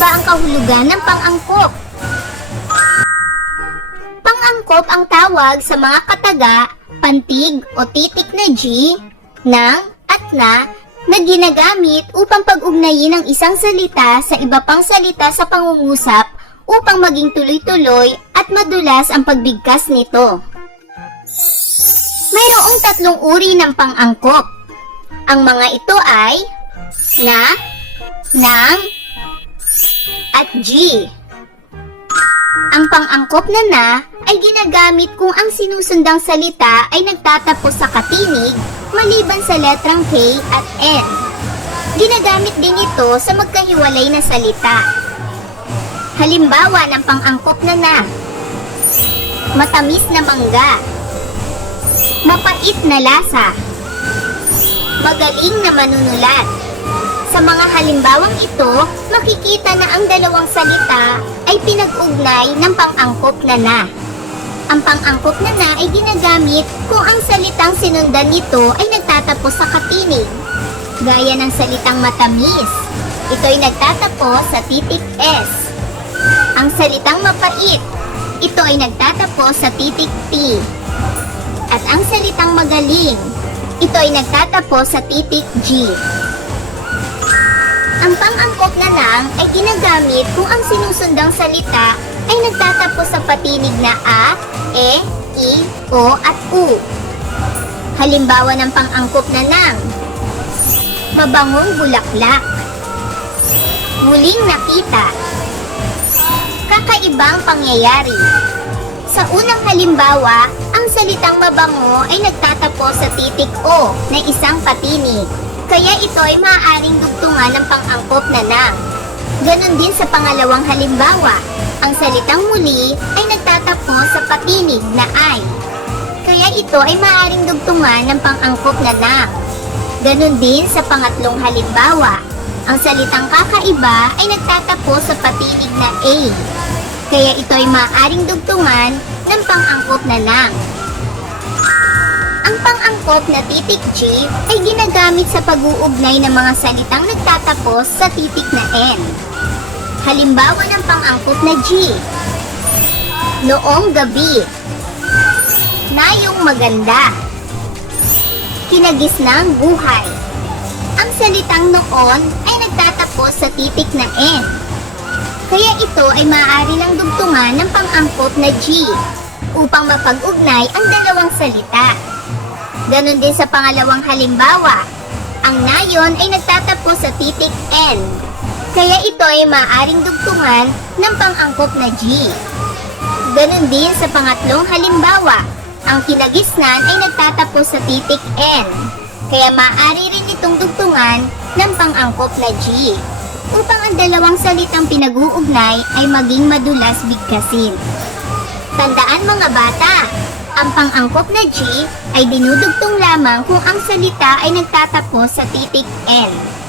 ba ang kahulugan ng pang-angkop? Pang-angkop ang tawag sa mga kataga, pantig o titik na G, ng at na ginagamit upang pag-ugnayin ang isang salita sa iba pang salita sa pangungusap upang maging tuloy-tuloy at madulas ang pagbigkas nito. Mayroong tatlong uri ng pang-angkop. Ang mga ito ay na, ng, at G. Ang pang-angkop na ay ginagamit kung ang sinusundang salita ay nagtatapos sa katinig maliban sa letrang K at N. Ginagamit din ito sa magkahiwalay na salita. Halimbawa ng pang-angkop na. Matamis na mangga. Mapait na lasa. Magaling na manunulat. Sa mga halimbawang ito, makikita na ang dalawang salita ay pinag-ugnay ng pang-angkop na. Ang pang-angkop na ay ginagamit kung ang salitang sinundan nito ay nagtatapos sa katinig, gaya ng salitang matamis. Ito ay nagtatapos sa titik S. Ang salitang mapait, ito ay nagtatapos sa titik T. At ang salitang magaling, ito ay nagtatapos sa titik G. Ang pang-angkop na ay ginagamit kung ang sinusundang salita ay nagtatapos sa patinig na A, E, I, O at U. Halimbawa ng pang-angkop na mabangong bulaklak. Muling nakita. Kakaibang pangyayari. Sa unang halimbawa, ang salitang mabango ay nagtatapos sa titik O na isang patinig. Kaya ito ay maaaring dugtungan ng pang-angkop na. Ganon din sa pangalawang halimbawa, ang salitang muli ay nagtatapos sa patinig na I. Kaya ito ay maaaring dugtungan ng pang-angkop na. Ganon din sa pangatlong halimbawa, ang salitang kakaiba ay nagtatapos sa patinig na A. Kaya ito ay maaaring dugtungan ng pang-angkop na. Ang pang-angkop na titik G ay ginagamit sa pag-uugnay ng mga salitang nagtatapos sa titik na N. Halimbawa ng pang-angkop na G. Noong gabi. Nayong maganda. Kinagisnang buhay. Ang salitang noon ay nagtatapos sa titik na N. Kaya ito ay maaari lang dugtungan ng pang-angkop na G upang mapag-ugnay ang dalawang salita. Ganon din sa pangalawang halimbawa, ang nayon ay nagtatapos sa titik N. Kaya ito ay maaaring dugtungan ng pang-angkop na G. Ganon din sa pangatlong halimbawa, ang kinagisnan ay nagtatapos sa titik N. Kaya maaari rin itong dugtungan ng pang-angkop na G upang ang dalawang salitang pinag-uugnay ay maging madulas bigkasin. Tandaan mga bata, ang pang-angkop na G ay dinudugtong lamang kung ang salita ay nagtatapos sa titik N.